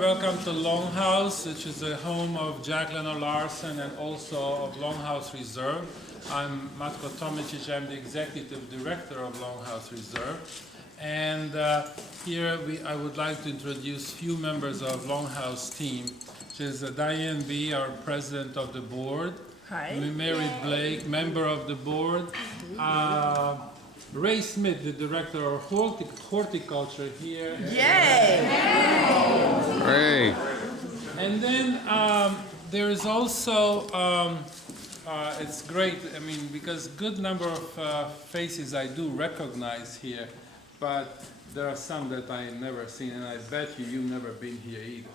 Welcome to LongHouse, which is the home of Jack Lenor Larsen and also of LongHouse Reserve. I'm Matko Tomici, I'm the Executive Director of LongHouse Reserve. And here I would like to introduce a few members of LongHouse team, which is Diane B., our President of the Board. Hi. Mary Blake, Member of the Board. Ray Smith, the Director of Horticulture here. Yay! Ray. And then there is also, it's great, I mean, because good number of faces I do recognize here, but there are some that I never seen, and I bet you've never been here either.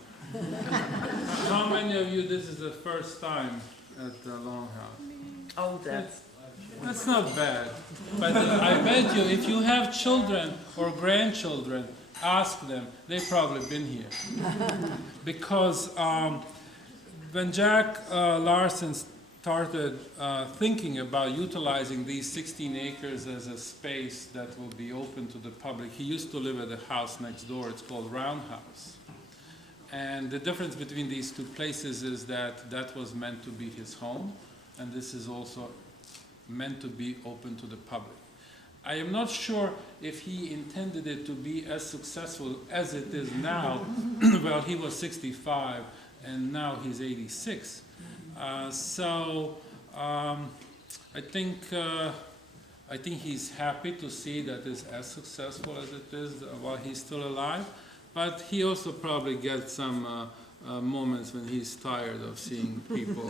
How many of you, this is the first time at the LongHouse? Oh, That's not bad, but I bet you if you have children or grandchildren, ask them, they've probably been here. Because when Jack Larsen started thinking about utilizing these 16 acres as a space that will be open to the public, he used to live at a house next door, it's called Roundhouse. And the difference between these two places is that that was meant to be his home, and this is also meant to be open to the public. I am not sure if he intended it to be as successful as it is now. Well, he was 65 and now he's 86. I think he's happy to see that it's as successful as it is while he's still alive. But he also probably gets some moments when he's tired of seeing people.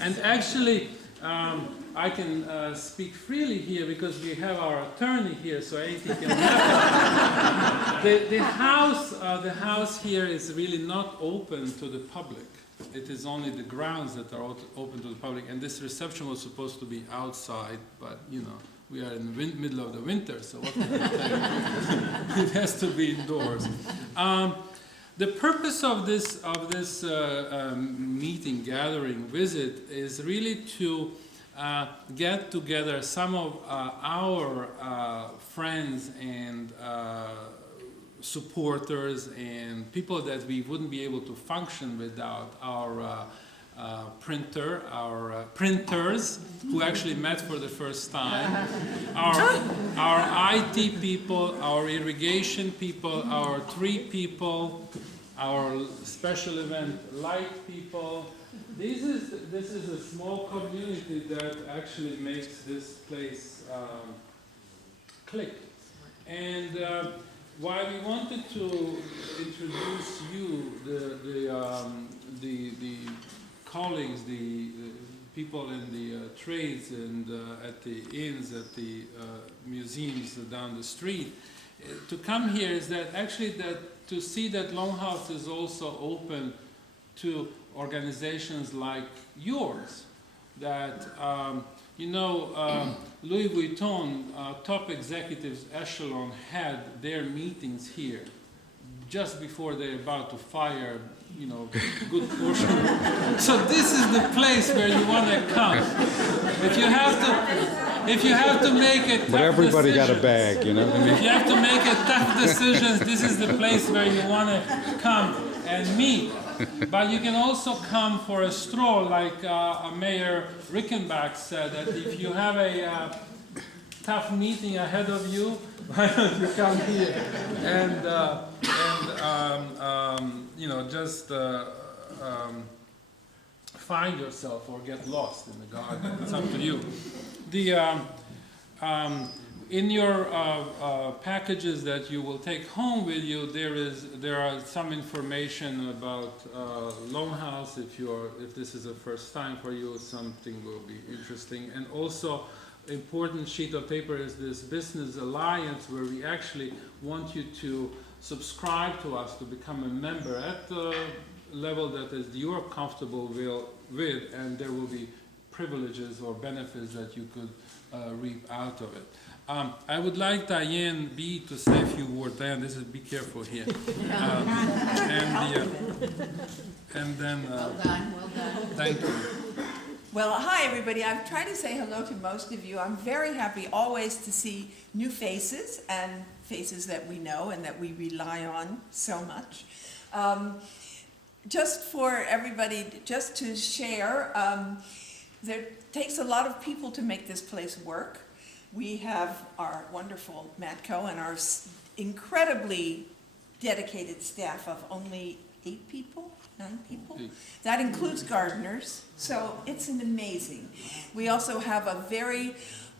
And actually, I can speak freely here because we have our attorney here, so anything can happen. The house here is really not open to the public. It is only the grounds that are open to the public, and this reception was supposed to be outside, but you know, we are in the middle of the winter, so what can I tell you? It has to be indoors. The purpose of this meeting, gathering, visit is really to get together some of our friends and supporters and people that we wouldn't be able to function without our printers who actually met for the first time, our IT people, our irrigation people, our tree people, our special event light people. This is a small community that actually makes this place click. And why we wanted to introduce you, the colleagues, the people in the trades and at the inns, at the museums down the street, to come here is that actually to see that LongHouse is also open to organizations like yours. That Louis Vuitton top executives echelon had their meetings here just before they're about to fire, you know, good portion. So this is the place where you want to come. If you have to make a tough But everybody decision, got a bag, you know. if you have to make a tough decisions, this is the place where you want to come and meet. But you can also come for a stroll, like Mayor Rickenbach said, that if you have a tough meeting ahead of you, why don't you come here and you know, just find yourself or get lost in the garden. It's up to you. In your packages that you will take home with you, there are some information about LongHouse. If this is the first time for you, something will be interesting. And also, important sheet of paper is this business alliance, where we actually want you to subscribe to us to become a member at the level that is you're comfortable with, and there will be privileges or benefits that you could reap out of it. I would like Diane B. to say a few words. Diane, be careful here. And then, Well done, well done. Thank you. Well, hi everybody. I've tried to say hello to most of you. I'm very happy always to see new faces and faces that we know and that we rely on so much. Just for everybody, just to share, there takes a lot of people to make this place work. We have our wonderful Matko and our incredibly dedicated staff of only 8 people. 9 people. That includes gardeners, so it's an amazing. We also have a very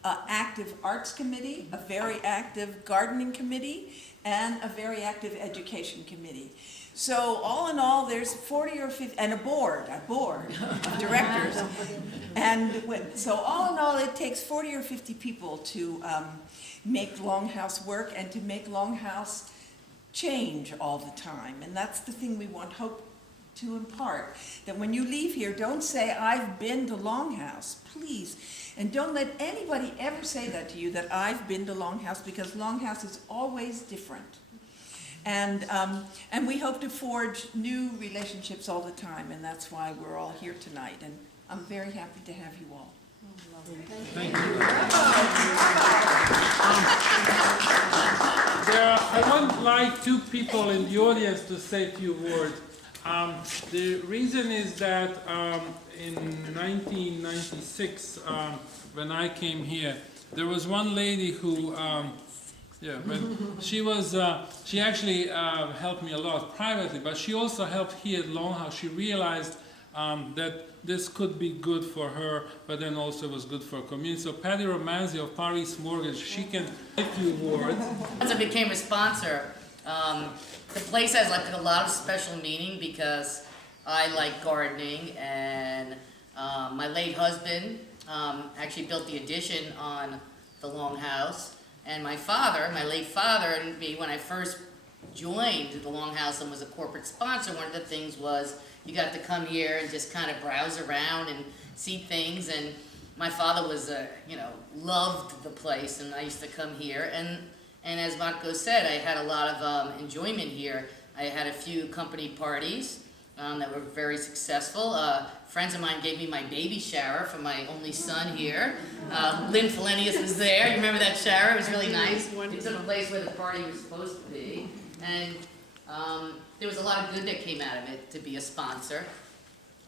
active arts committee, a very active gardening committee, and a very active education committee. So all in all, there's 40 or 50, and a board of directors. And so all in all, it takes 40 or 50 people to make LongHouse work and to make LongHouse change all the time. And that's the thing we hope to impart, that when you leave here, don't say, I've been to LongHouse, please. And don't let anybody ever say that to you, that I've been to LongHouse, because LongHouse is always different. And we hope to forge new relationships all the time, and that's why we're all here tonight. And I'm very happy to have you all. Thank you. I would like 2 people in the audience to say a few words. The reason is that in 1996, when I came here, there was one lady who, she actually helped me a lot privately, but she also helped here at LongHouse. She realized that this could be good for her, but then also was good for a community. So Pattie Romanzi of Paris Mortgage, she can say a few words. Once I became a sponsor, the place has like a lot of special meaning because I like gardening, and my late husband actually built the addition on the LongHouse, and my father, my late father, and me, when I first joined the LongHouse and was a corporate sponsor, one of the things was you got to come here and just kind of browse around and see things. And my father was, loved the place, and I used to come here. And as Matko said, I had a lot of enjoyment here. I had a few company parties that were very successful. Friends of mine gave me my baby shower for my only son here. Lynn Felenius was there. You remember that shower? It was really nice. It's in a place where the party was supposed to be. And there was a lot of good that came out of it to be a sponsor.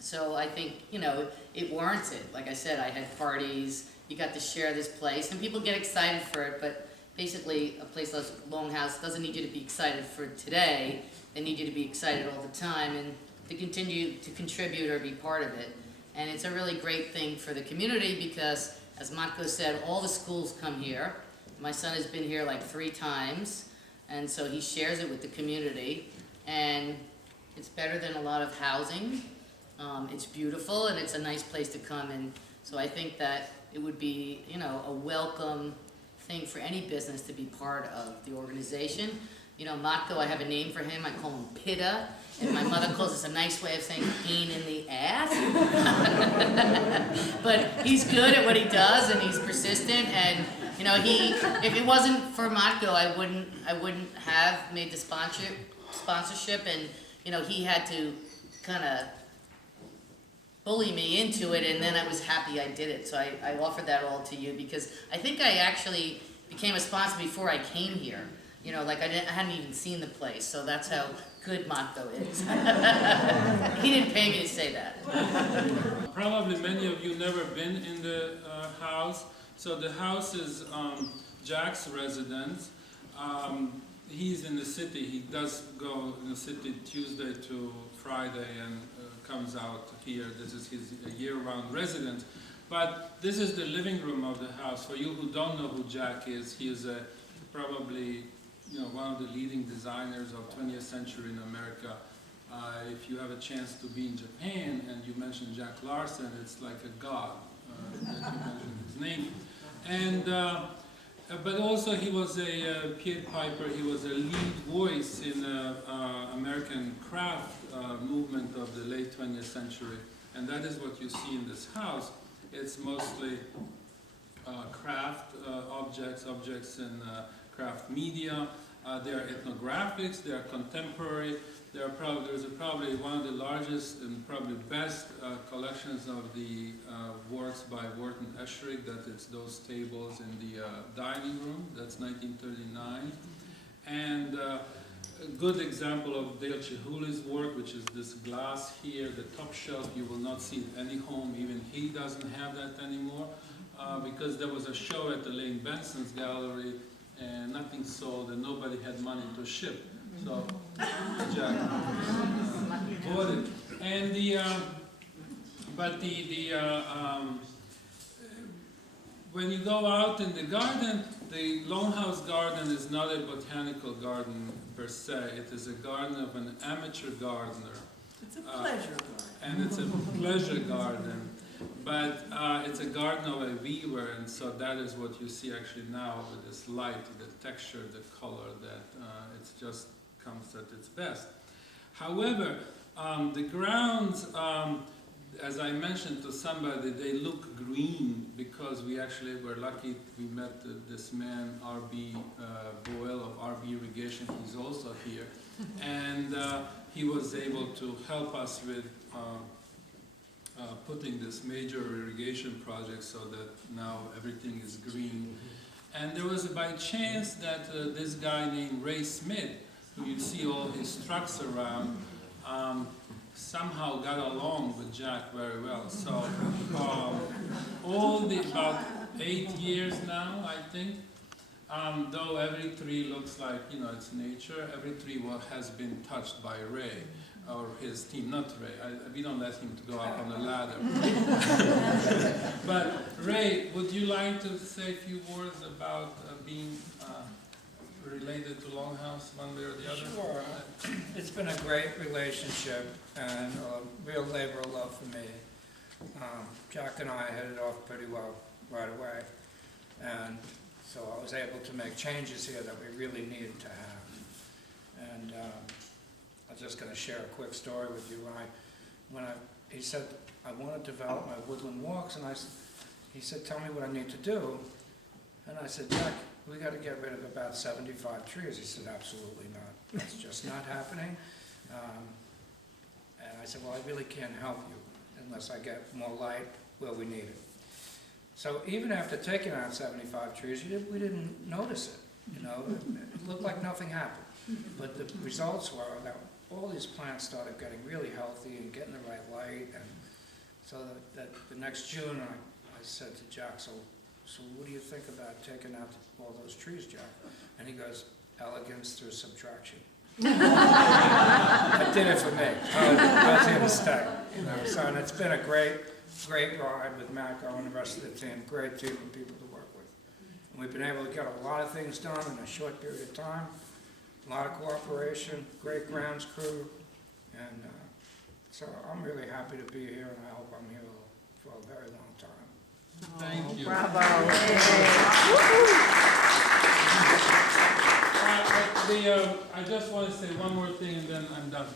So I think, it warrants it. Like I said, I had parties. You got to share this place. And people get excited for it, but basically, a place like LongHouse doesn't need you to be excited for today. They need you to be excited all the time and to continue to contribute or be part of it. And it's a really great thing for the community because, as Matko said, all the schools come here. My son has been here like 3 times, and so he shares it with the community. And it's better than a lot of housing. It's beautiful, and it's a nice place to come. And so I think that it would be, a welcome thing for any business to be part of the organization. Matko, I have a name for him. I call him Pitta, and my mother calls us a nice way of saying pain in the ass. But he's good at what he does, and he's persistent. And if it wasn't for Matko, I wouldn't have made the sponsorship. And he had to kind of bully me into it, and then I was happy I did it. So I offered that all to you because I think I actually became a sponsor before I came here. Like I hadn't even seen the place, so that's how good Matko is. He didn't pay me to say that. Probably many of you never been in the house. So the house is Jack's residence. He's in the city. He does go in the city Tuesday to Friday and comes out here. This is his year-round residence. But this is the living room of the house. For you who don't know who Jack is, he is probably one of the leading designers of 20th century in America. If you have a chance to be in Japan and you mention Jack Larsen, it's like a god that you mention his name. And but also he was a Pied Piper. He was a lead voice in the American craft movement of the late 20th century. And that is what you see in this house. It's mostly craft objects in craft media. There are ethnographics, there are contemporary, There's probably one of the largest and probably best collections of the works by Wharton Escherick. That it's those tables in the dining room. That's 1939, and a good example of Dale Chihuly's work, which is this glass here, the top shelf. You will not see it any home. Even he doesn't have that anymore, because there was a show at the Lane Benson's gallery, and nothing sold, and nobody had money to ship. So Jack bought it, and when you go out in the garden, the LongHouse garden is not a botanical garden per se. It is a garden of an amateur gardener. It's a pleasure garden. And it's a pleasure garden, but it's a garden of a weaver, and so that is what you see actually now with this light, the texture, the color, that it just comes at its best. However, the grounds, as I mentioned to somebody, they look green because we actually were lucky. We met this man, R.B. Boyle of R.B. Irrigation. He's also here. And he was able to help us with putting this major irrigation project so that now everything is green. And there was by chance that this guy named Ray Smith, who you see all his trucks around, somehow got along with Jack very well. So about 8 years now, I think, though every tree looks like, you know, it's nature, every tree has been touched by Ray or his team, not Ray. We don't let him to go up on the ladder. But Ray, would you like to say a few words about being related to LongHouse one way or the other? Sure. It's been a great relationship and a real labor of love for me. Jack and I hit it off pretty well right away, and so I was able to make changes here that we really needed to have. And I'm just going to share a quick story with you. He said, I want to develop my woodland walks, and he said, tell me what I need to do. And I said, Jack, we got to get rid of about 75 trees. He said, absolutely not. That's just not happening. And I said, well, I really can't help you unless I get more light where we need it. So even after taking out 75 trees, we didn't notice it. You know, it looked like nothing happened. But the results were that all these plants started getting really healthy and getting the right light. And so that the next June, I said to Jack, so what do you think about taking out all those trees, Jack? And he goes, elegance through subtraction. That did it for me. I was here to stay. You know, so and it's been a great ride with Matko and the rest of the team. Great team of people to work with. And we've been able to get a lot of things done in a short period of time. A lot of cooperation, great grounds crew, and so I'm really happy to be here, and I hope I'm here for a very long time. Thank you. Bravo. I just want to say one more thing and then I'm done.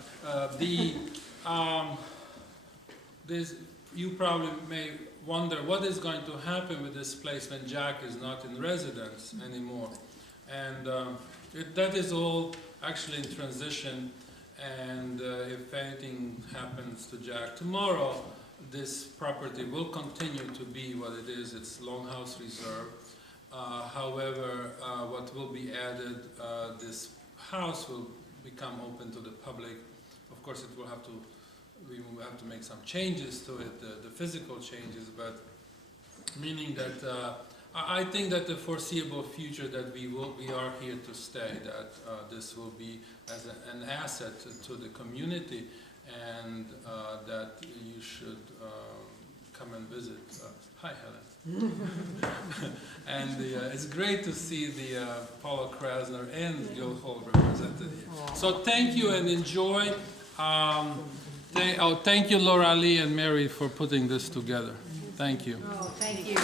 You probably may wonder what is going to happen with this place when Jack is not in residence anymore. And that is all actually in transition, and if anything happens to Jack tomorrow, this property will continue to be what it is. It's LongHouse Reserve. However, what will be added, this house will become open to the public. Of course, we will have to make some changes to it, the physical changes, but meaning that I think that the foreseeable future that we are here to stay, that this will be as an asset to the community, and that you should come and visit. Hi, Helen. And it's great to see the Paula Krasner and Gil Hall represented here. So thank you and enjoy. Thank you, Laura Lee and Mary, for putting this together. Thank you. Oh, thank you.